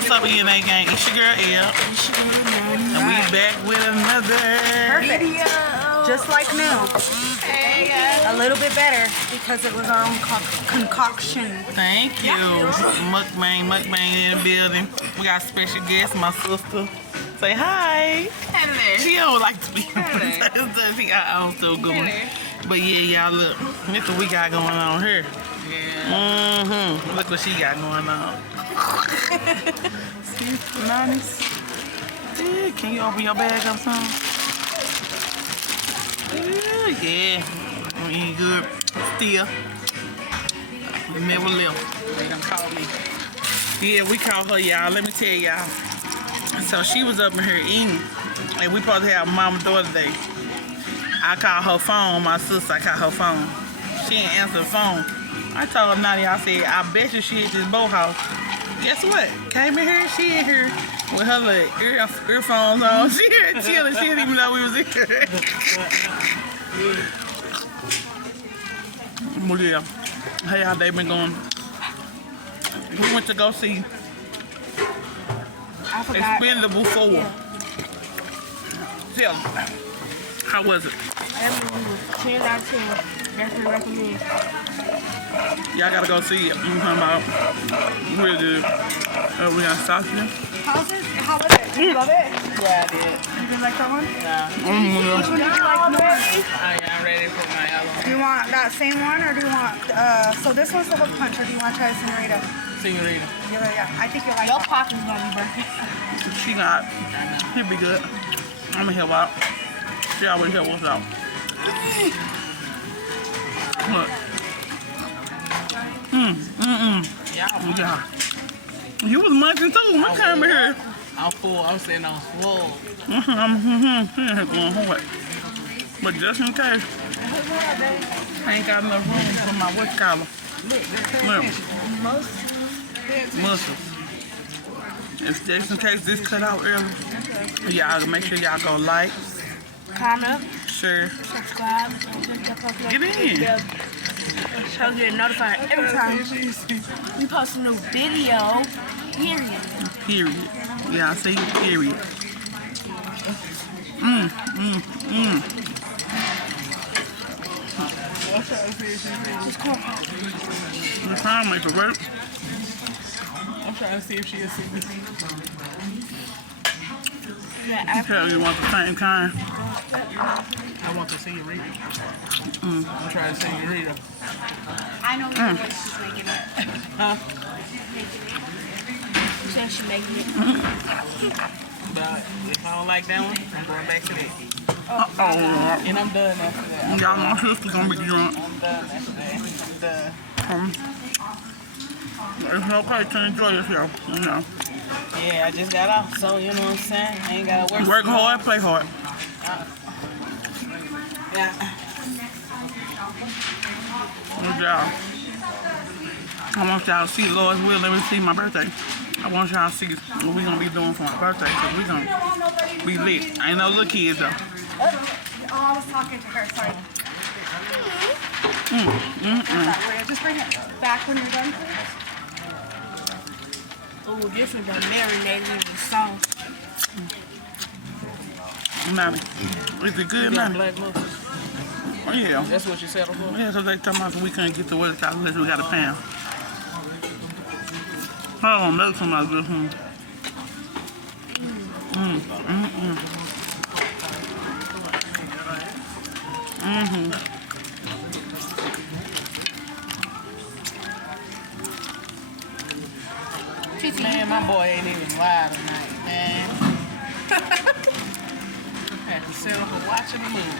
What's up, ENA gang? It's your girl, Elle. And we back with another video. Just like new. Hey, A little bit better because it was our own concoction. Thank you. Mukbang in the building. We got a special guest, my sister. Say hi. hello. She don't like to be. She got out so good. But yeah, y'all look. Look what we got going on here. Yeah. Look what she got going on. See, nice. Yeah, can you open your bag up some? Yeah. I'm eating good. Still. We never left. They done called me. Yeah, we called her, y'all. Let me tell y'all. So she was up in here eating. And we supposed to have mama-daughter day. I called her phone. My sister, I called her phone. She didn't answer the phone. I told her, Nadia, I said, I bet you she at this boathouse. Guess what? Came in here, she in here with her little earphones on. She here chilling. She didn't even know we was in here. Well, yeah. Hey, how they been going? We went to go see I forgot. Expendable 4. Tell me, how was it? That movie was 10 out of 10. Definitely recommend. Y'all gotta go see it. About really good. We got sausage. How was it? How was it? Did you love it? Yeah, I did. You didn't like that one? Nah. Which one did you like more? I'm ready for my other Do you want that same one or do you want, so this one's the hook punch or do you want to try the senorita? senorita. Yeah, I think you'll like Your that. pocket's gonna be burning. She got. He'll be good. I'ma help out. She always help us out. Look. Yeah. You was munching too. What time here? I'm full. I'm saying I'm full. She in here going hard. But just in case, I ain't got enough room for my what's collar. Look. Muscles. And just in case this cut out early, y'all make sure y'all go like, Comment, share, subscribe, get in. so you get notified every time we post a new video. Period. Period. Yeah, I say period. I'm trying to make it work. I'm trying to see if she'll see me. I tell you want the same kind. I want to senorita. I'm trying to senorita. I know what she's making it. Huh? She said she's making it. But if I don't like that one, I'm going back to that. Uh-oh. And I'm done after that. Y'all, my sister's gonna be drunk. I'm done after that. I'm done. It's okay to enjoy yourself, you know. Yeah, I just got off, so you know what I'm saying? I ain't got to work. Work hard, play hard. Yeah. Good job. I want y'all to see Lord's will. Let me see my birthday. I want y'all to see what we gonna be doing for my birthday. So we gonna be lit. I ain't no little kids though. Oh, I was talking to her, sorry. Just bring it back when you're done, please. Oh, this one done marinated in the sauce. Mommy, is it good, mommy? Black muffins. Oh yeah. That's what you settled for? Yeah, so they talking about we couldn't get the word out unless we got a pound. Hold on, that's something like this one. Man, my boy ain't even live tonight, man. Had to settle for watching the movie.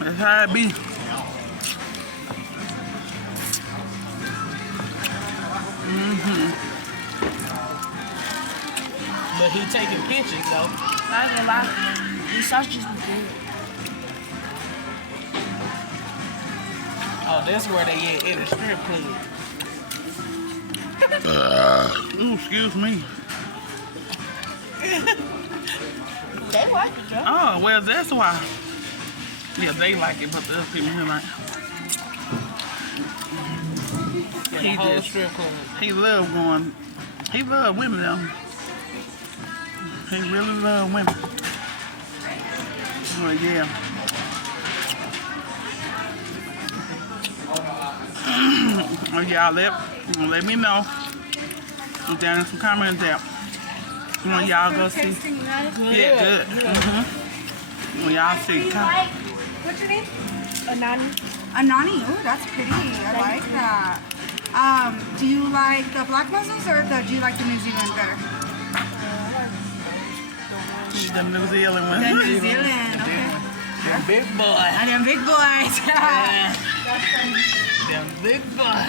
That's how it be. But he taking pictures, though. I ain't gonna lie, these sausages be good. Oh, that's where they at a strip club. Ooh, excuse me. They like it, Joe. Oh, well, that's why. Yeah, they like it, but the other people here like. The whole strip club. He loved going He love women though. He really love women. Oh yeah. Oh y'all let me know. Down in some comments there. When y'all go see. Tasting nice. Yeah, good. When y'all see. What's your name? Anani. Anani, ooh, that's pretty. I like that. Do you like the black mussels or do you like the New Zealand better? Them New Zealand ones. The New Zealand, okay. Them big boy. And them big boys. Them big boy.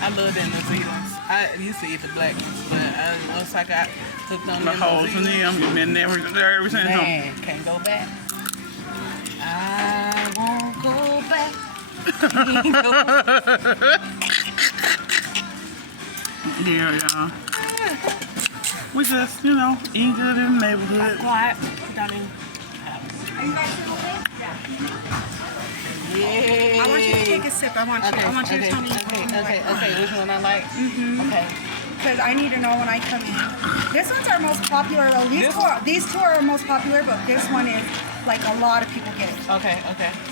I love them New Zealand's. I used to eat the black ones, but once I got hooked on The them holes in New Zealand, them, and then never ever since home. man, can't go back. I won't go back. Yeah, y'all. We just, eating good in the neighborhood. Quiet. Down in. Yeah. I want you to take a sip. I want you to tell me. Okay. Which one I like? Okay. Because I need to know when I come in. This one's our most popular. Well, these two are our most popular, but this one is like a lot of people get it. Okay.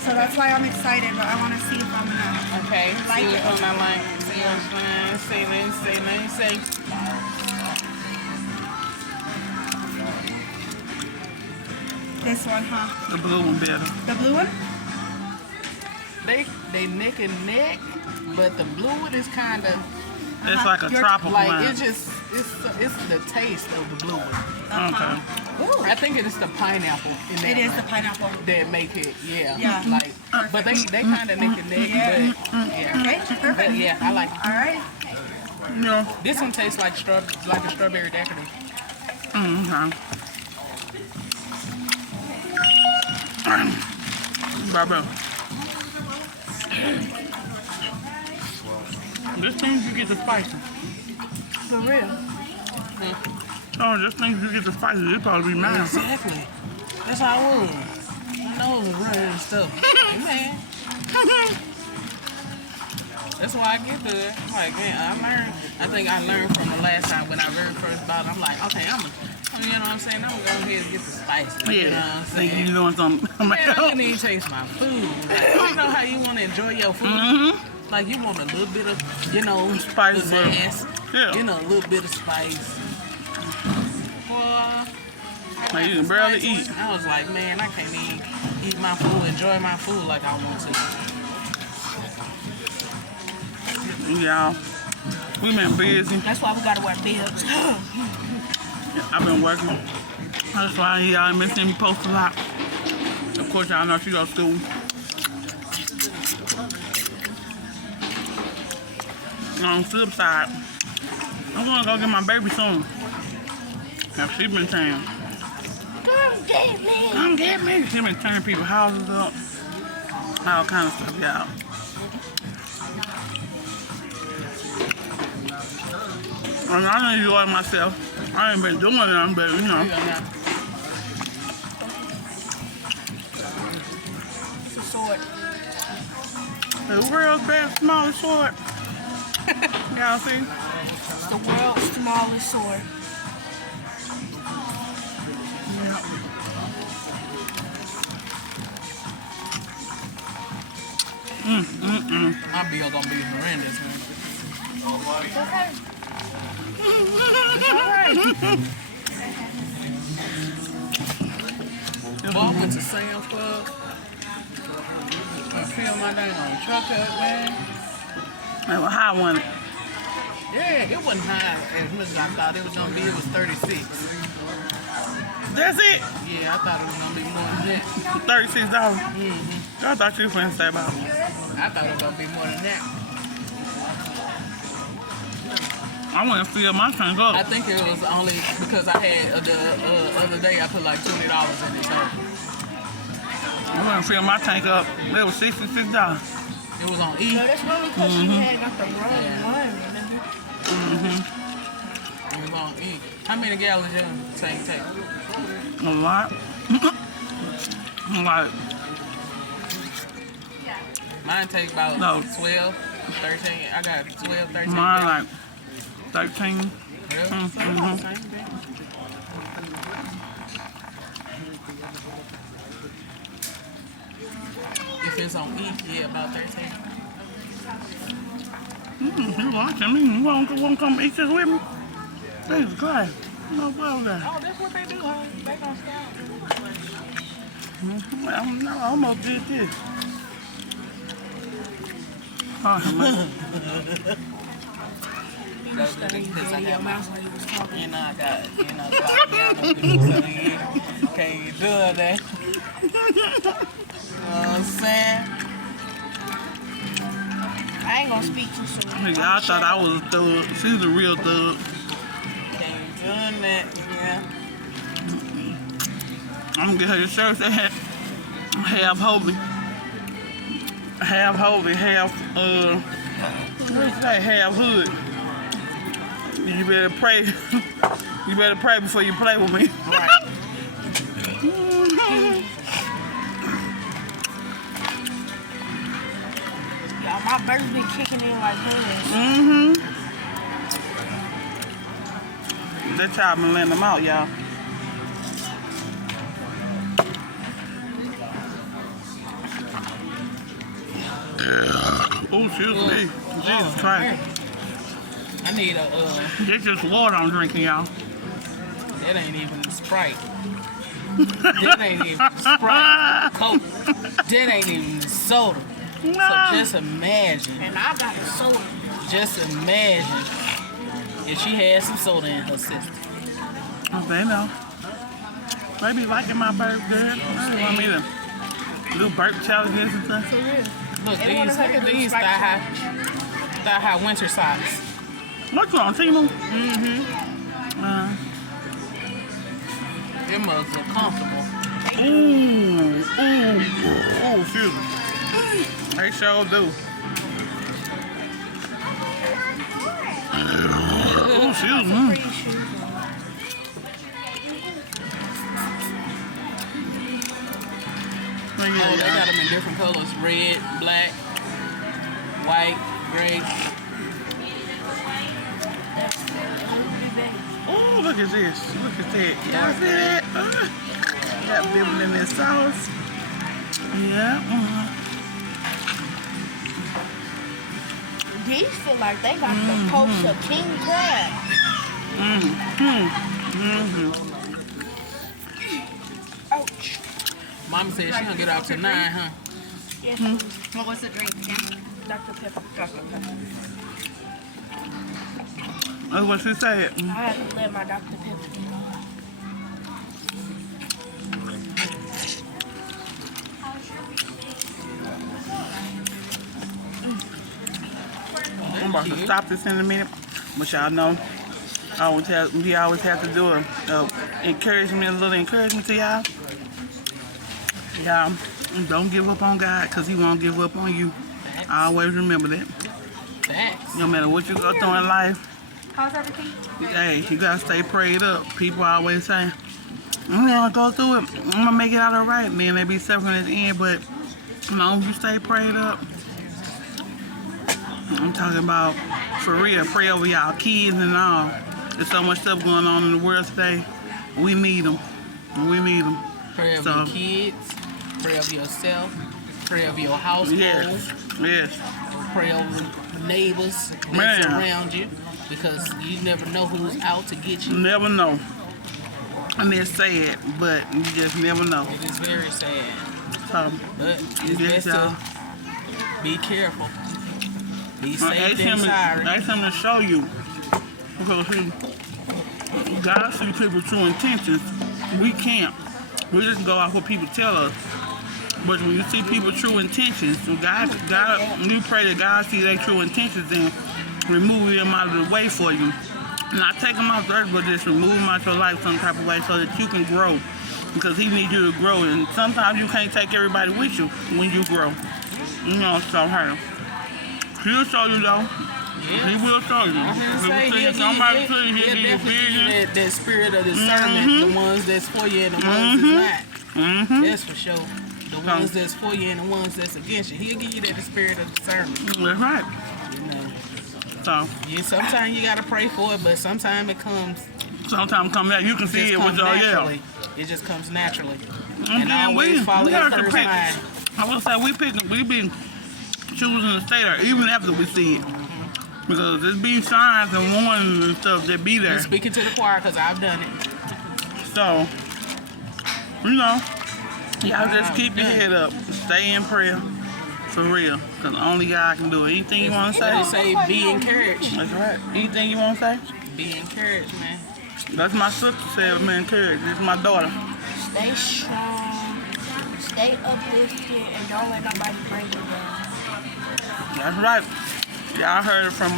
So that's why I'm excited. But I want to see if I'm gonna. Okay. Like See it. which one I like. See which one. Say. This one, huh? The blue one better. The blue one? They neck and neck, but the blue one is kind of It's like a tropical like one. it's the taste of the blue one. Okay. Ooh. I think it is the pineapple in that It is one the pineapple. that make it, yeah. Yeah. Like, but they kind of neck and neck, but yeah. Okay, perfect. But yeah, I like it. All right. No. This one tastes like a strawberry decorative. Okay. Barbara. This thing you get the spicy. For real. Oh, this thing you get the spicy. It probably be mine. Exactly. That's how I was. My nose is running and stuff. Man. That's why I get to it. I'm like, man, I think I learned from the last time when I very first bought it. I'm like, okay, you know what I'm saying? I'm going to go ahead and get the spice. Yeah. You know what I'm Think saying? you doing something. Man, I didn't even taste my food. Like, you know how you want to enjoy your food? Like, you want a little bit of, Spice, pizzazz. yeah. A little bit of spice. Boy, Like you can barely eat. I was like, man, I can't even eat my food, enjoy my food like I want to. Y'all, we been busy. That's why we gotta wear bibs. I've been working. That's why y'all been seeing me post a lot. Of course, y'all know she go to school. On the flip side, I'm gonna go get my baby soon. Now she been saying, Come get me. "Come get me." She been tearing people's houses up, all kind of stuff, y'all. And I enjoy myself. I ain't been doing nothing, but It's a sword. the world's best smallest sword. Y'all see? It's the world's smallest sword. My bill gonna be horrendous, man. Well, I went to Sam's Club. I filled my dang on truck up, man. That was high one. Yeah, it wasn't high as much as I thought it was gonna be. It was 36. That's it. Yeah, I thought it was gonna be more than that. $36. I thought you was going to say about it. I thought it was gonna be more than that. I want to fill my tank I up. think it was only because I had the other day I put like $20 in it. So I want to fill my tank up. It was $66. it was on E. No, that's probably because you had got the wrong one, remember? It was on E. How many gallons your tank take? A lot. Like, Mine take about No. 12, 13. I got 12, 13 mine gallons. like 13. Really? So, same thing. If it's on E, yeah, about 13. You watching me? You won't come eat this with me? Jesus Christ. No problem. Oh, that's what they do, huh? They gonna scout. I almost did this. Oh, man. Because I got my and I got, piano people, so you can't do that. You know what I'm saying? I ain't gonna speak too soon. Nigga, I thought I was a thug. She's a real thug. Can't do that, yeah. I'm gonna get her the shirt that had half holy. Half holy, half, what's that? Half hood. You better pray. You better pray before you play with me. Right. Y'all, my birds been kicking in like this. That child been letting them out, y'all. Oh, excuse me. Jesus Christ. I need a, That's just water I'm drinking, y'all. that ain't even Sprite. That ain't even Sprite. Coke. That ain't even soda. So just imagine, And I got a soda. just imagine if she had some soda in her system. Oh, they know. They be liking my burp good. They want me to do burp challenges and stuff. For real. Look, They wanna these hug her thigh Sprite. high winter socks. What's on Timu? Them mugs are comfortable. Ooh, excuse me. They sure do. Oh, excuse me. Pretty shoes. Oh, Oh, they yeah, got them in different colors: red, black, white, gray. Oh, look at this. Look at that. Y'all see that? Got living in this sauce. Yeah. These feel like they got the post of king crab. Ouch. Mama said she gonna get out to 9, huh? Yes, What was the drink again? Dr. Pepper. That's what she said. I had to let my Dr. Pepper get on. I'm about to stop this in a minute. But y'all know, we always have to do a encouragement, a little encouragement to y'all. Y'all, don't give up on God, because He won't give up on you. I always remember that. Facts. No matter what you go through in life, How's everything? hey, you gotta stay prayed up. People always say, I'm gonna go through it, I'm gonna make it out all right. Then they be suffering at the end, but as long as you stay prayed up, I'm talking about for real, pray over y'all kids and all. There's so much stuff going on in the world today. We need them. We need them. Pray over So- your kids. Pray over yourself. Pray over your household. Yes, yes. Pray over neighbors Man. that's around you, because you never know who's out to get You you. never know. I mean, it's sad, but you just never know. It is very sad, So, but it's Yes, best y'all. to be careful. Be ask safe him, and sorry. ask him to show you. Because see, God sees people's true intentions. We can't. We just go off what people tell us. But when you see people's true intentions, so God, you pray that God see their true intentions and remove them out of the way for you. Not take them off the earth, but just remove them out your life some type of way so that you can grow. Because He needs you to grow, and sometimes you can't take everybody with you when you grow. You know, so hey, He'll show you though. He will show you. I was gonna say, he'll Somebody tell you, he'll He'll give you definitely give you vision. that spirit of discernment, the ones that's for you and the ones that's not. That's for sure. The ones that's for you and the ones that's against you. He'll give you that spirit of discernment, That's right. you know. So Yeah, sometimes you gotta pray for it, but sometimes it comes. sometimes come out, you can see it with your naturally. It just comes naturally. And then always follow your have to first pick. line. I would say we be choosing to stay there even after we see it. Because there's be signs and warnings and stuff that be there. I'm speaking to the choir because I've done it. So, you know, y'all just keep your head up. Stay in prayer. For real. Because only God can do it. Anything you want to They say? say be encouraged. That's right. Anything you want to say? Be encouraged, man. That's my sister said, man, encouraged. This is my daughter. Stay strong, stay uplifted, and don't let nobody break you down. That's right. Y'all heard it from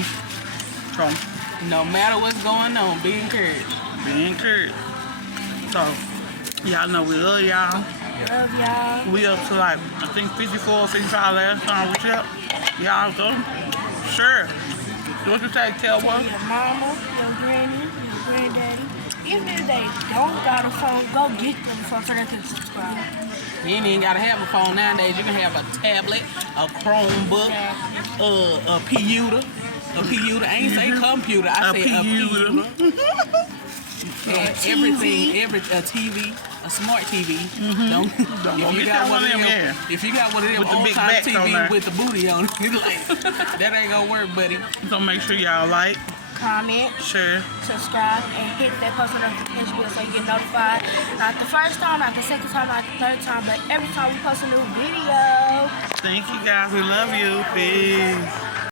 No matter what's going on, be encouraged. Be encouraged. So, y'all know we love y'all. Love y'all. We up to like, I think 54, 55 last time we checked. Y'all go. Sure. What you say, tell what? Your mama, your granny, your granddaddy. Even if they don't got a phone, go get them phone so they can subscribe. You ain't even gotta have a phone nowadays. You can have a tablet, a Chromebook, a Pewter. A Pewter. I ain't say computer. I say a Pewter. And everything, a TV, a smart TV. Don't if you got one of them, if you got one of them With the old big time backs on TV there. with the booty on it, like that ain't gonna work, buddy. So make sure y'all like, Comment, share. subscribe, and hit that post notification bell so you get notified. Not the first time, not the second time, not the third time, but every time we post a new video. Thank you guys. We love you. Peace.